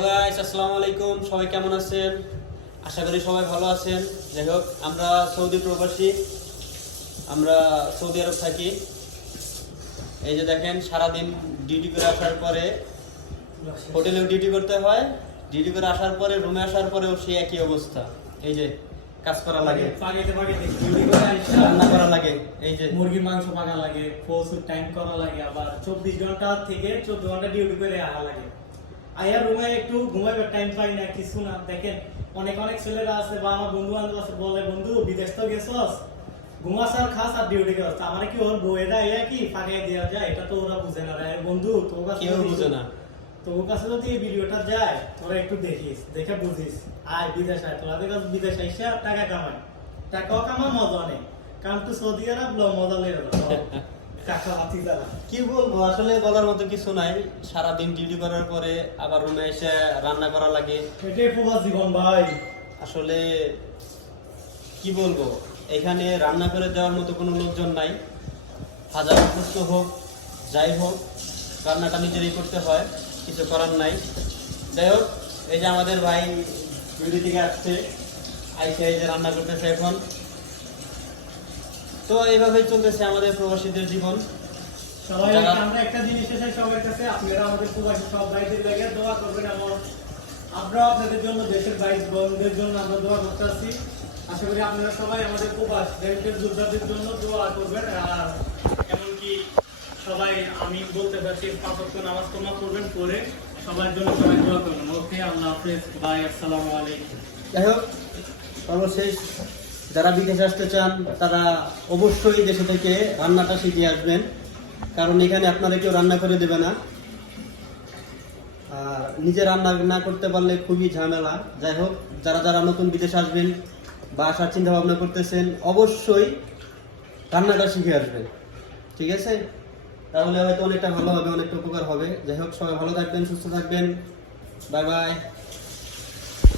Guys আসসালামু আলাইকুম। সবাই কেমন আছেন? আশা করি সবাই ভালো আছেন। যাই হোক আমরা সৌদি প্রবাসী। আমরা সৌদি আরব থাকি। এই যে দেখেন সারাদিন ডিউটি করে আসার পরে হোটেলেও ডিউটি করতে হয়। ডিউটি করে আসার পরে রুমে আসার পরেও সেই একই অবস্থা। এই যে কাজ করা লাগে। রান্না করা লাগে। এই যে। মুরগির মাংস পাকা লাগে প্রচুর টাইম করা লাগে আবার চব্বিশ ঘণ্টা থেকে চোদ্দ ঘণ্টা ডিউটি করে আহা লাগে। আয়া রুমে একটু ঘুমাইবার টাইম পাই না কিছু না। দেখেন অনেক অনেক ছেলেরা আছে বা আমার বন্ধু বান্ধব আছে বলে বন্ধু বিদেশ তো গেছস? ঘুমাস আর খাস আর ডিউটি করস। আমার কি ওর বউয়েরা এয়া কি ফাঁকাই দেওয়া যায়? এটা তো ওরা বুঝে না। রে বন্ধু তোর কাছে কেউ বুঝে না। তোর কাছে যদি এই ভিডিওটা যায় তোরা একটু দেখিস দেখে বুঝিস। আয় বিদেশ আয়। তোদের কাছে বিদেশ আইসা টাকা কামাই টাকাও কামা মজা নেই। কারণ তুই সৌদি আরব লো মজা লেগে হাতি কি বলব আসলে বলার মতো কিছু নাই। সারাদিন ডিউটি করার পরে আবার রুমে এসে রান্না করা লাগে। এটাই প্রবাস জীবন ভাই। আসলে কি বলব এখানে রান্না করে দেওয়ার মতো কোনো লোকজন নাই। হাজার অসুস্থ হোক যাই হোক রান্নাটা নিজেরই করতে হয় কিছু করার নাই। যাই হোক এই যে আমাদের ভাই ডিউটি থেকে আসছে আইসে এই যে রান্না করতেছে এখন। তো এইভাবেই চলতেছে আমাদের প্রবাসীদের জীবন। সবাই আমরা একটা জিনিস চাই সবার কাছে আপনারা আমাদের প্রবাসী সব ভাইদের লাগে দোয়া করবেন আমার। আমরাও আপনাদের জন্য দেশের ভাই বোনদের জন্য আমরা দোয়া করতে আসছি আশা করি আপনারা সবাই আমাদের প্রবাস দেশের যোদ্ধাদের জন্য দোয়া করবেন। আর এমনকি সবাই আমি বলতে পারছি পাঁচক্য নামাজ তোমা করবেন পরে সবার জন্য সবাই দোয়া করবেন। ওকে আল্লাহ হাফেজ। বাই আসসালামু আলাইকুম। যাই হোক সর্বশেষ যারা বিদেশে আসতে চান, তারা অবশ্যই দেশে থেকে রান্নাটা শিখে আসবেন। কারণ এখানে আপনারা কেউ রান্না করে দেবে না। আর নিজে রান্না না করতে পারলে খুবই ঝামেলা। যাই হোক, যারা যারা নতুন বিদেশে আসবেন বা আসার চিন্তা ভাবনা করতেছেন, অবশ্যই রান্নাটা শিখে আসবেন। ঠিক আছে? তাহলে হয়তো অনেকটা ভালো হবে, অনেকটা উপকার হবে। যাই হোক, সবাই ভালো থাকবেন, সুস্থ থাকবেন। Bye bye.